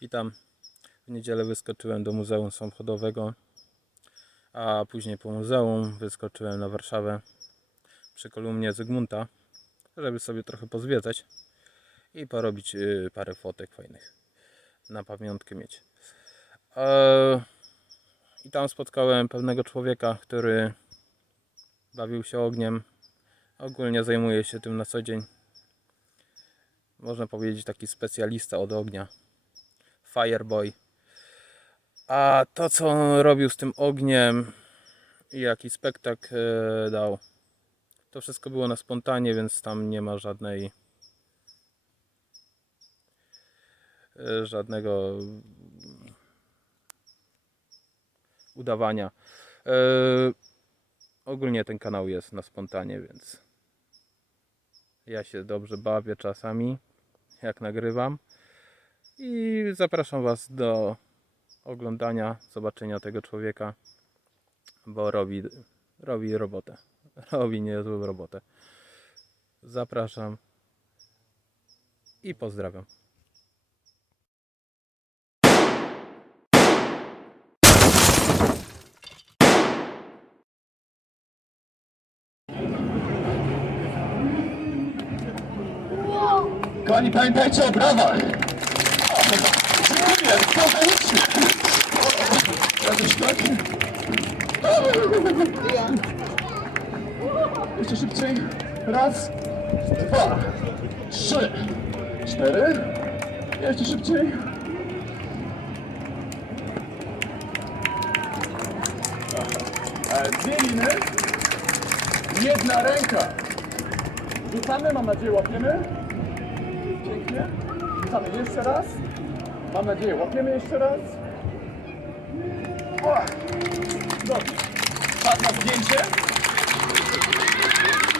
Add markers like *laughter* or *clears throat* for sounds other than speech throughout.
Witam. W niedzielę wyskoczyłem do Muzeum Samochodowego, a później po muzeum wyskoczyłem na Warszawę przy kolumnie Zygmunta, żeby sobie trochę pozwiedzać i porobić y, parę fotek fajnych na pamiątkę mieć. Eee, I tam spotkałem pewnego człowieka, który bawił się ogniem. Ogólnie zajmuje się tym na co dzień. Można powiedzieć taki specjalista od ognia. Fireboy. A to co on robił z tym ogniem i jaki spektakl e, dał, to wszystko było na spontanie, więc tam nie ma żadnej e, żadnego udawania. E, ogólnie ten kanał jest na spontanie, więc ja się dobrze bawię czasami, jak nagrywam. I zapraszam Was do oglądania, zobaczenia tego człowieka, bo robi, robi robotę. *laughs* Robi niezłą robotę. Zapraszam i pozdrawiam. Kochani, pamiętajcie o brawach! Dziękuję, fantastycznie! Jakoś tak? Jeszcze szybciej. Raz, dwa, trzy, cztery. Jeszcze szybciej. Dwie liny. Jedna ręka. Rzucamy, mam nadzieję, łapiemy. Pięknie. Rzucamy jeszcze raz. Mam nadzieję, łapiemy jeszcze raz. Dobrze. Czas na zdjęcie.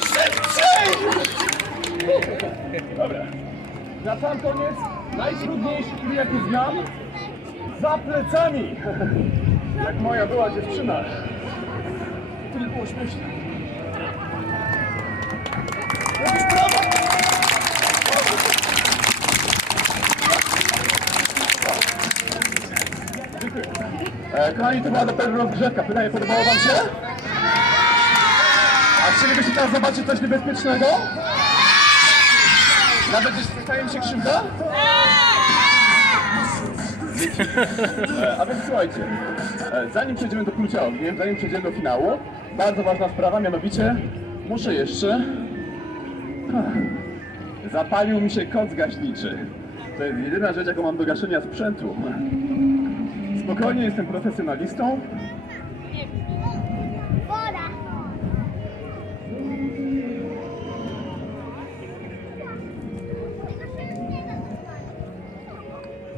Szybciej! Dobra. Na sam koniec najtrudniejszy film jaki znam. Za plecami. Jak moja była dziewczyna. Nie było. E, kochani, to była pewno rozgrzewka. Pytanie, podobało wam się? A chcielibyście teraz zobaczyć coś niebezpiecznego? Nawet jeśli stanie mi się krzywda? E, a więc słuchajcie, e, zanim przejdziemy do plucia ogniem, zanim przejdziemy do finału, bardzo ważna sprawa, mianowicie muszę jeszcze... Zapalił mi się koc gaśniczy. To jest jedyna rzecz, jaką mam do gaszenia sprzętu. Spokojnie, jestem profesjonalistą. Woda!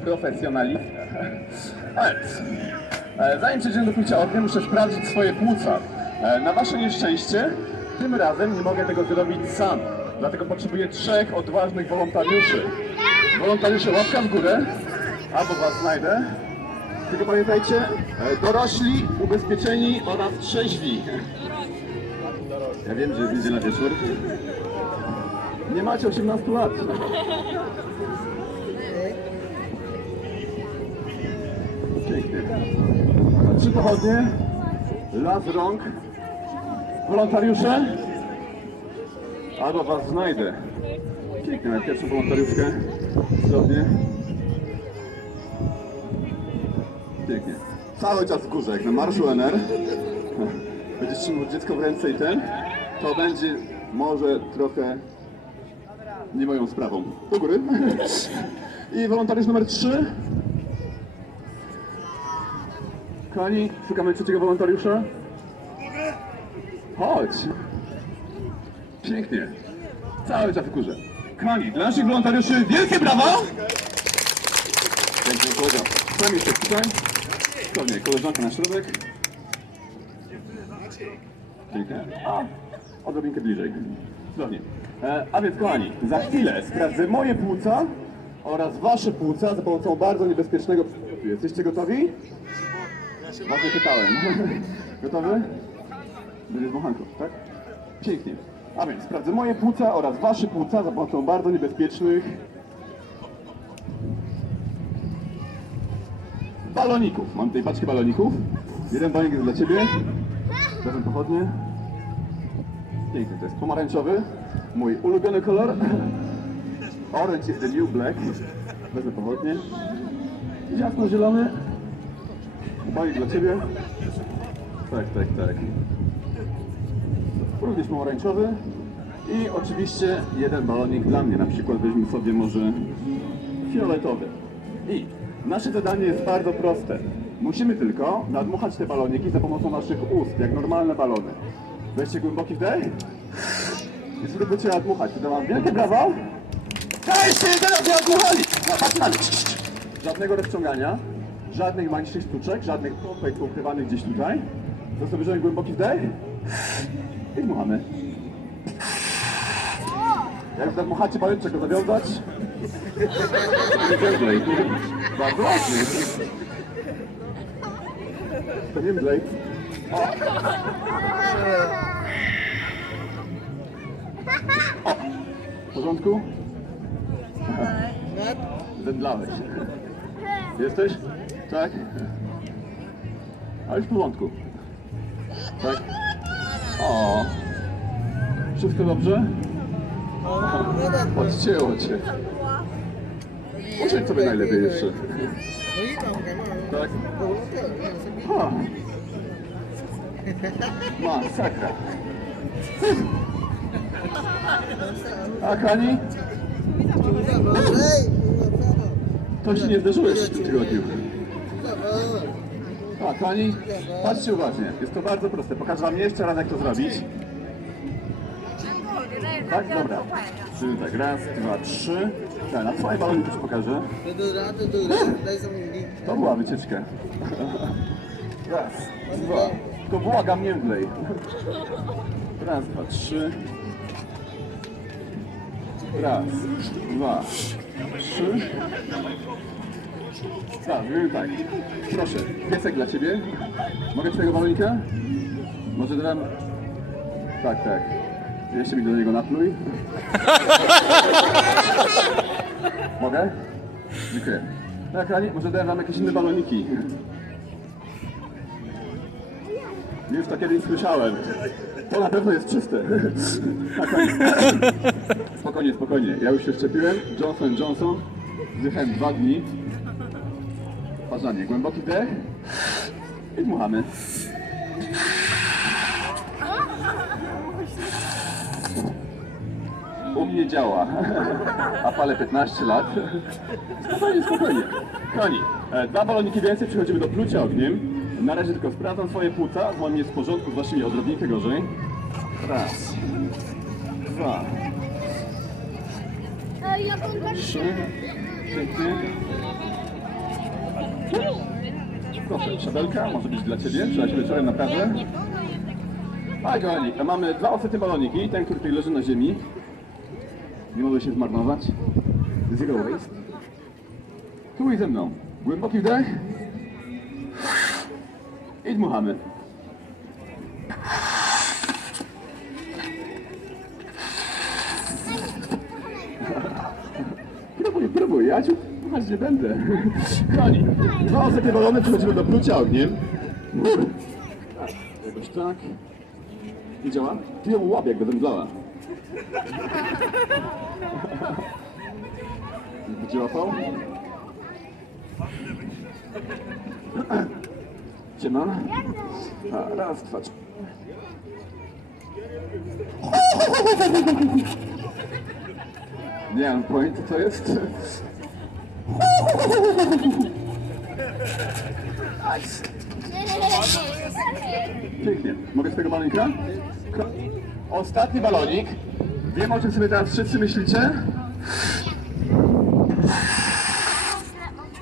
Profesjonalista. Zanim przejdziemy do plucia ognia, muszę sprawdzić swoje płuca. E, Na wasze nieszczęście, tym razem nie mogę tego zrobić sam. Dlatego potrzebuję trzech odważnych wolontariuszy. Wolontariusze, łapka w górę, albo was znajdę. Tylko pamiętajcie, e, dorośli, ubezpieczeni oraz trzeźwi. Ja wiem, że jest niedziela wieczór. Nie macie 18 lat. Pięknie. Trzy pochodnie, las rąk, wolontariusze, albo was znajdę. Pięknie, na pierwszą wolontariuszkę, cudownie. Pięknie. Cały czas w górze, jak na marszu NR. *laughs* Będziesz trzymał dziecko w ręce i ten, to będzie może trochę nie moją sprawą. Do góry. *laughs* I wolontariusz numer 3. Kochani, szukamy trzeciego wolontariusza. Chodź. Pięknie. Cały czas w górze. Kochani, dla naszych wolontariuszy wielkie brawa! Pięknie, kolega. Sam tutaj. Cudownie, koleżanka na środek. Pięknie. A, odrobinkę bliżej. Cudownie. E, a więc kochani, za chwilę sprawdzę moje płuca oraz wasze płuca za pomocą bardzo niebezpiecznego przedmiotu. Jesteście gotowi? Właśnie pytałem. *laughs* Gotowy? Będzie z wąchanką, tak? Pięknie. A więc sprawdzę moje płuca oraz wasze płuca za pomocą bardzo niebezpiecznych baloników. Mam tutaj paczkę baloników. Jeden balonik jest dla Ciebie. Razem pochodnie. Piękny, to jest pomarańczowy. Mój ulubiony kolor. Orange is the new black. Wezmę pochodnie. Jasno-zielony. Balonik dla Ciebie. Tak, tak, tak. Również pomarańczowy. I oczywiście jeden balonik dla mnie. Na przykład weźmy sobie może fioletowy. I nasze zadanie jest bardzo proste. Musimy tylko nadmuchać te baloniki za pomocą naszych ust, jak normalne balony. Weźcie głęboki wdech i spróbujcie nadmuchać. Wtedy mam wielkie brawo. Dajcie, teraz nie nadmuchali! Żadnego rozciągania, żadnych mniejszych sztuczek, żadnych pompek ukrywanych gdzieś tutaj. To sobie głęboki wdech i dmuchamy. Jak już nadmuchacie balon, czego zawiązać? Ciężej. Bardzo ładnie. To nie mdlej. W porządku? Zemdlałeś. Jesteś? Tak? A już w porządku. Tak? O. Wszystko dobrze? Odcięło cię. Uczyć sobie najlepiej jeszcze. Tak? Ha. Masakra. A Kani? To się nie zdarzyłeś w tym tygodniu. A Kani? Patrzcie uważnie. Jest to bardzo proste. Pokażę wam jeszcze raz jak to zrobić. Tak? Dobra. Czyli tak, raz, dwa, trzy. Tak, na pokażę. đã đây xong mình đi To była wycieczka. Raz, dwa. Tylko błagam nie. Raz, dwa, trzy. Raz, dwa, trzy. Tak, tak. Proszę, piesek dla ciebie. Mogę twojego balonika? Może dodam... Tak, tak. Jeszcze mi do niego napluj. *laughs* Mogę? Dziękuję. Tak, Rani, może dałem wam jakieś inne baloniki. Już to kiedyś słyszałem. To na pewno jest czyste. *laughs* Tak, Rani. Spokojnie, spokojnie. Ja już się szczepiłem. Johnson Johnson. Zdychałem dwa dni. Parzanie. Głęboki wdech. I dmuchamy. U mnie działa. A palę 15 lat. Spokojnie, spokojnie. Koni, e, dwa baloniki więcej, przechodzimy do plucia ogniem. Na razie tylko sprawdzam swoje płuca, z moim jest w porządku, z waszymi odrobinkę gorzej. Raz, dwa, trzy, pięknie. Proszę, szabelka może być dla ciebie, się wieczorem naprawdę. A kochani, mamy dwa ostatnie baloniki, ten, który tutaj leży na ziemi. Nie może się zmarnować. Zero waste. Tu i ze mną. Głęboki wdech. I dmuchamy. Próbuj, próbuj, ja ciu dmuchać nie będę. Koni, dwa ostatnie balony, przechodzimy do plucia ogniem. Jakoś tak. Nie działa? Ty ją łap, jak będę mdlała. Będzie łapał? Siema. A, raz, dwa, trzy. Nie mam pojęcia, co jest. Pięknie. Mogę z tego balonika? Ostatni balonik. Wiem, o czym sobie teraz wszyscy myślicie.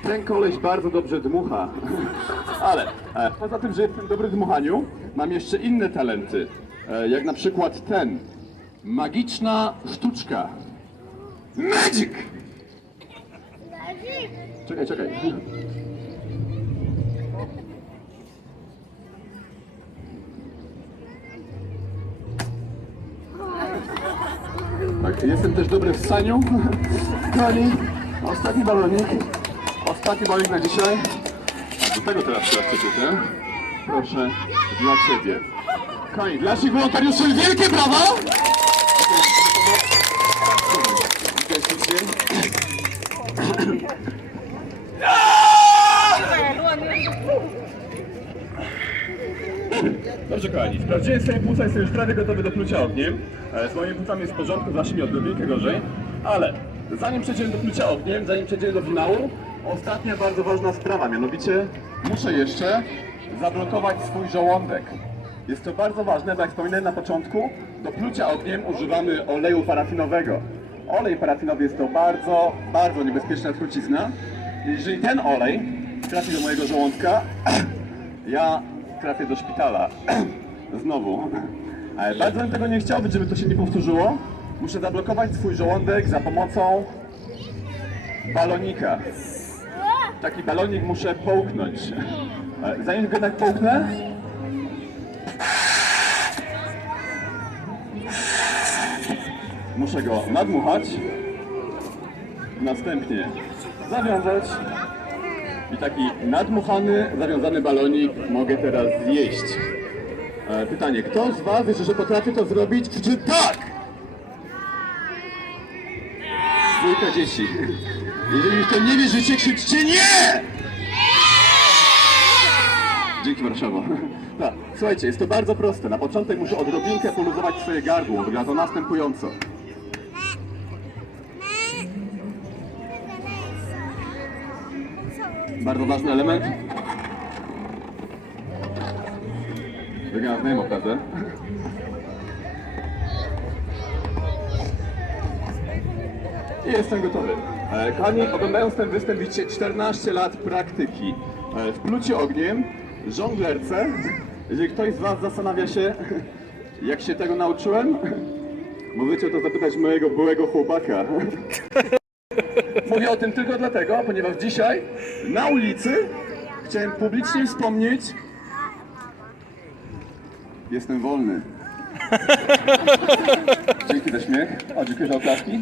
Ten koleś bardzo dobrze dmucha. Ale e, poza tym, że jestem dobry w dmuchaniu, mam jeszcze inne talenty. E, jak na przykład ten. Magiczna sztuczka. Magic! Czekaj, czekaj. Jestem też dobry w saniu. Kochani, ostatni balonik. Ostatni balonik na dzisiaj. tego teraz trakcie Proszę, dla Ciebie. Kochani, dla naszych wolontariuszy wielkie brawa! Witaj kochani, sprawdziłem swoje płuca, jestem już prawie gotowy do plucia ogniem. E, Z moimi płucami jest w porządku, z waszymi odrobinkę gorzej. Ale zanim przejdziemy do plucia ogniem, zanim przejdziemy do finału, ostatnia bardzo ważna sprawa, mianowicie muszę jeszcze zablokować swój żołądek. Jest to bardzo ważne, bo jak wspominałem na początku, do plucia ogniem używamy oleju parafinowego. Olej parafinowy jest to bardzo, bardzo niebezpieczna trucizna. Jeżeli ten olej trafi do mojego żołądka, *clears throat* ja trafię do szpitala. *clears throat* Znowu. Ale bardzo bym tego nie chciał, żeby to się nie powtórzyło. Muszę zablokować swój żołądek za pomocą balonika. Taki balonik muszę połknąć. Ale Zanim go jednak połknę, muszę go nadmuchać, następnie zawiązać i taki nadmuchany, zawiązany balonik mogę teraz zjeść. E, Pytanie, kto z Was jeszcze, że potrafi to zrobić, krzyczy tak! Dwójka dzieci. Jeżeli w to nie wierzycie, krzyczcie nie! Dzięki Warszawo. Słuchajcie, jest to bardzo proste. Na początek muszę odrobinkę poluzować swoje gardło. Wygląda to następująco. Bardzo ważny element. Wygląda znajomo, prawda? I jestem gotowy. E, Kochani, oglądając ten występ widzicie 14 lat praktyki e, w pluciu ogniem, żonglerce. Jeżeli ktoś z Was zastanawia się, *laughs* jak się tego nauczyłem, możecie to zapytać mojego byłego chłopaka. *laughs* O tym tylko dlatego, ponieważ dzisiaj na ulicy chciałem publicznie wspomnieć Jestem wolny. *laughs* Dzięki za śmiech. O, dziękuję za oklaski.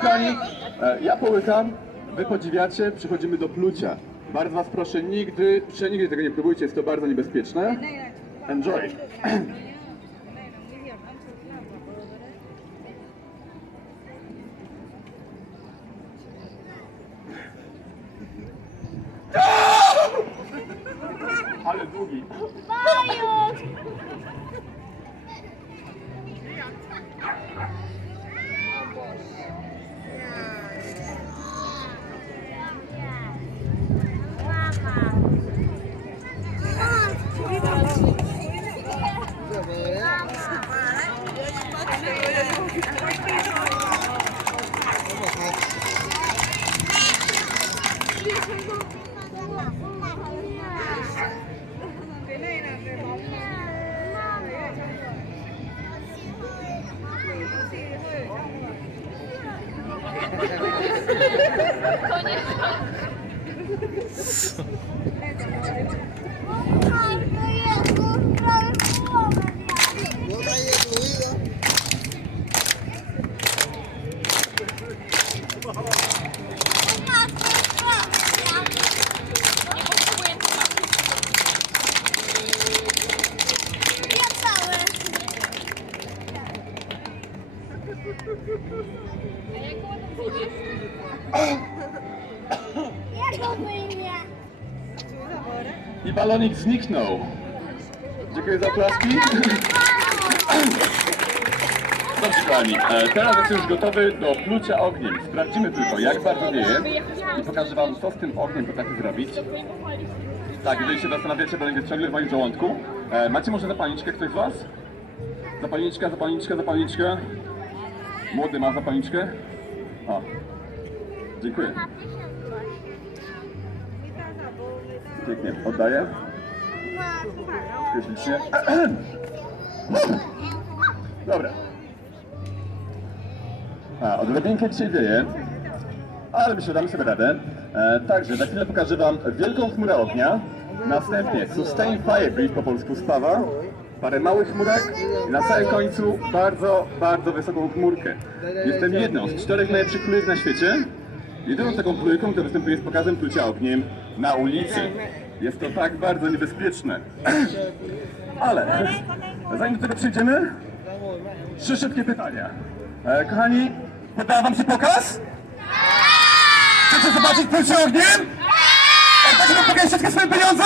Kochani, e, ja połykam, wy podziwiacie, przechodzimy do plucia. Bardzo was proszę, nigdy, przenigdy tego nie próbujcie, jest to bardzo niebezpieczne. Enjoy. *clears throat* Konya'dan. *laughs* *laughs* I balonik zniknął. Dziękuję za oklaski. Dobrze kochani, e, teraz jestem już gotowy do plucia ogniem. Sprawdzimy tylko jak bardzo wieje i pokażę wam co z tym ogniem potrafi zrobić. Tak, jeżeli się zastanawiacie, jest ciągle w moim żołądku. E, macie może zapalniczkę ktoś z was? Zapalniczka, zapalniczka, zapalniczka. Młody ma zapalniczkę? O. Dziękuję. Pięknie, oddaję. Dziękuję ślicznie. *clears throat* Dobra. A, odrobinkę dzisiaj wieje, ale myślę, że damy sobie radę. E, także za chwilę pokażę Wam wielką chmurę ognia, następnie Sustain Fire Brief po polsku spawa, parę małych chmurek i na samym końcu bardzo, bardzo wysoką chmurkę. Jestem jedną z czterech najlepszych chmurek na świecie jedyną taką trójką, która występuje z pokazem plucia ogniem na ulicy. Jest to tak bardzo niebezpieczne. *clears throat* Ale zanim do tego przejdziemy, trzy szybkie pytania. E, kochani, podoba wam się pokaz? Chcecie zobaczyć plucie ogniem? Tak, żeby pokazać wszystkie swoje pieniądze?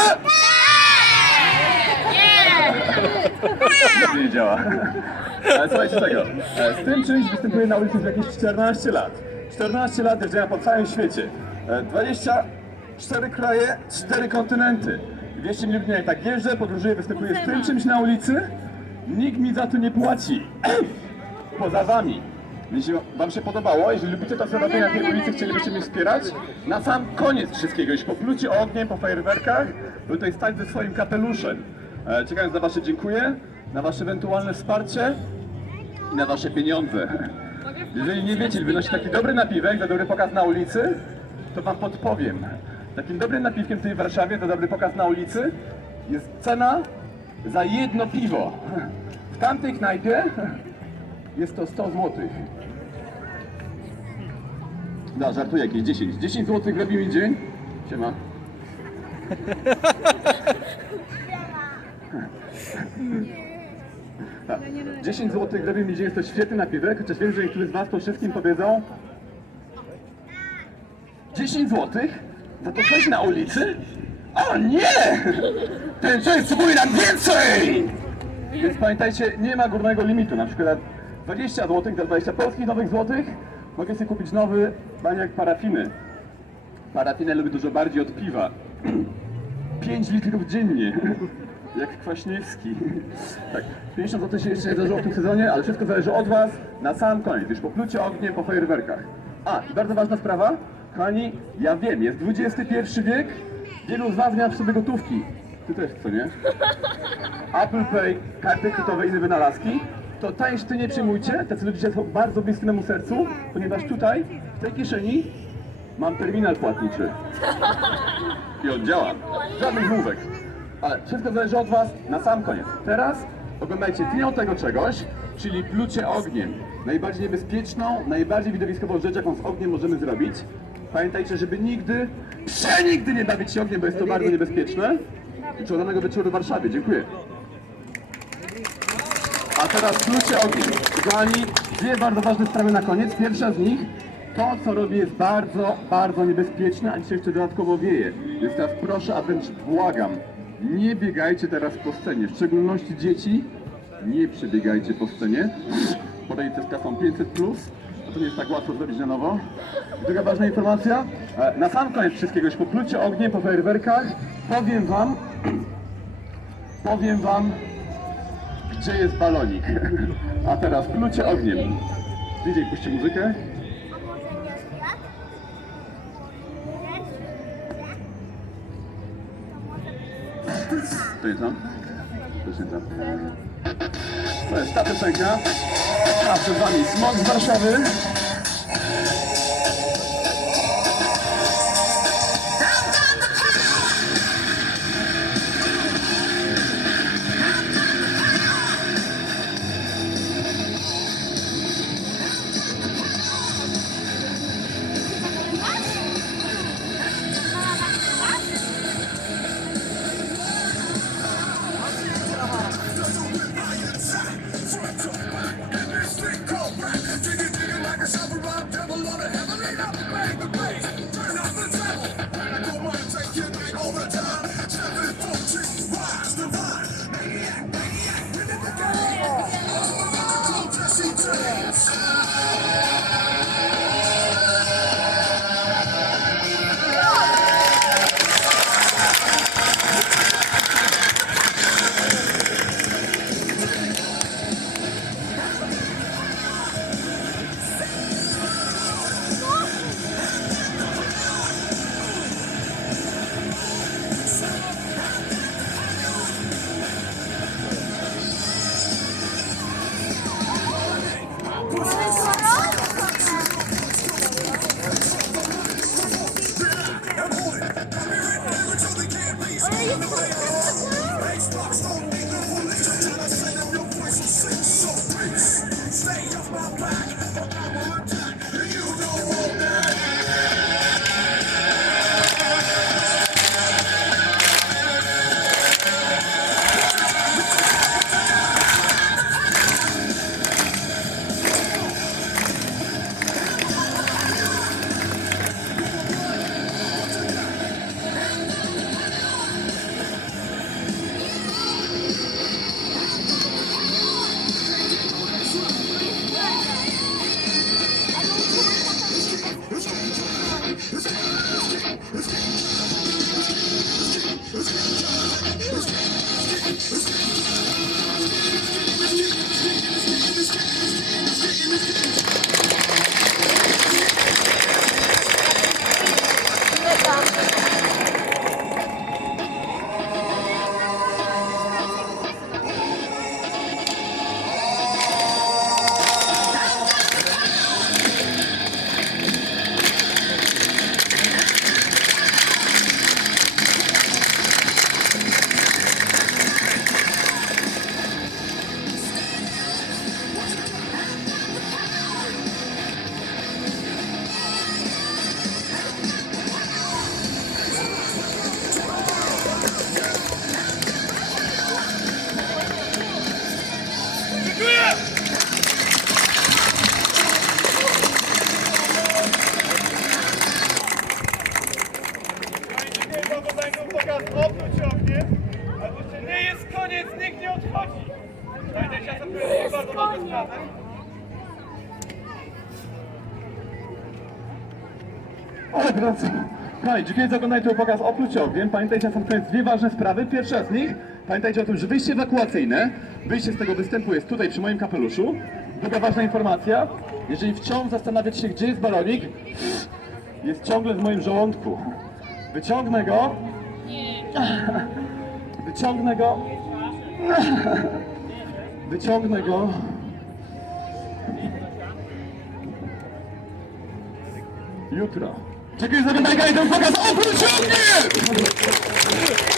Nie! Nie działa. Ale słuchajcie tego. E, Z tym czymś występuję na ulicy już jakieś 14 lat. 14 lat jeżdżenia po całym świecie. E, 24 kraje, 4 kontynenty. 200 milionów dni tak jeżdżę, podróżuję, występuję z tym czymś na ulicy. Nikt mi za to nie płaci. *coughs* Poza wami. Jeśli wam się podobało, jeżeli lubicie to, robię na tej ulicy, chcielibyście mnie wspierać, na sam koniec wszystkiego, już po plucie ogniem, po fajerwerkach, by tutaj stać ze swoim kapeluszem. E, Czekając na wasze dziękuję, na wasze ewentualne wsparcie i na wasze pieniądze. Jeżeli nie wiecie, wynosi taki dobry napiwek za dobry pokaz na ulicy, to wam podpowiem. Takim dobrym napiwkiem tutaj w Warszawie za dobry pokaz na ulicy jest cena za jedno piwo. W tamtej knajpie jest to 100 zł. Da, żartuję jakieś 10. 10 zł robi mi dzień. Siema. Tak. 10 zł robi mi dzień, jest to świetny napiwek, chociaż wiem, że niektórzy z Was po wszystkim powiedzą 10 zł? Za to coś na ulicy? O nie! Ten człowiek potrzebuje nam więcej! Więc pamiętajcie, nie ma górnego limitu. Na przykład 20 zł za 20 polskich nowych złotych mogę sobie kupić nowy baniak parafiny. Parafinę lubię dużo bardziej od piwa. 5 litrów dziennie. Jak Kwaśniewski. Tak, 50 zł się jeszcze nie zdarzyło w tym sezonie, ale wszystko zależy od Was na sam koniec, już po plucie ogniem, po fajerwerkach. A, bardzo ważna sprawa, kochani, ja wiem, jest XXI wiek, wielu z Was miał przy sobie gotówki. Ty też, co nie? Apple Pay, karty kredytowe i inne wynalazki, to tańszy nie przyjmujcie, tacy ludzie są bardzo bliscy memu sercu, ponieważ tutaj, w tej kieszeni, mam terminal płatniczy. I on działa. Żadnych zmówek. Ale wszystko zależy od Was na sam koniec. Teraz oglądajcie finał tego czegoś, czyli plucie ogniem. Najbardziej niebezpieczną, najbardziej widowiskową rzecz, jaką z ogniem możemy zrobić. Pamiętajcie, żeby nigdy, przenigdy nie bawić się ogniem, bo jest to bardzo niebezpieczne. I udanego wieczoru w Warszawie. Dziękuję. A teraz plucie ogniem. Kochani, dwie bardzo ważne sprawy na koniec. Pierwsza z nich, to co robię jest bardzo, bardzo niebezpieczne, a dzisiaj jeszcze dodatkowo wieje. Więc teraz proszę, a wręcz błagam, nie biegajcie teraz po scenie, w szczególności dzieci, nie przebiegajcie po scenie. Podejdźcie z kasą 500+, plus, bo to nie jest tak łatwo zrobić na nowo. Druga ważna informacja, e, na sam koniec wszystkiego, już po plucie ogniem, po fajerwerkach, powiem wam, powiem wam, gdzie jest balonik. *laughs* A teraz plucie ogniem. DJ puści muzykę. To jest to? To jest to. To jest ta piosenka. A przed wami Smok z Warszawy. Never break the Wracam. Kochani, dziękuję za oglądanie tego pokaz oprócz ogniem. Pamiętajcie na sam dwie ważne sprawy. Pierwsza z nich, pamiętajcie o tym, że wyjście ewakuacyjne, wyjście z tego występu jest tutaj przy moim kapeluszu. Druga ważna informacja, jeżeli wciąż zastanawiać się, gdzie jest balonik, jest ciągle w moim żołądku. Wyciągnę go. Wyciągnę go. Wyciągnę go. Jutro. Çok üzerinde kaydım fakat o çok iyi.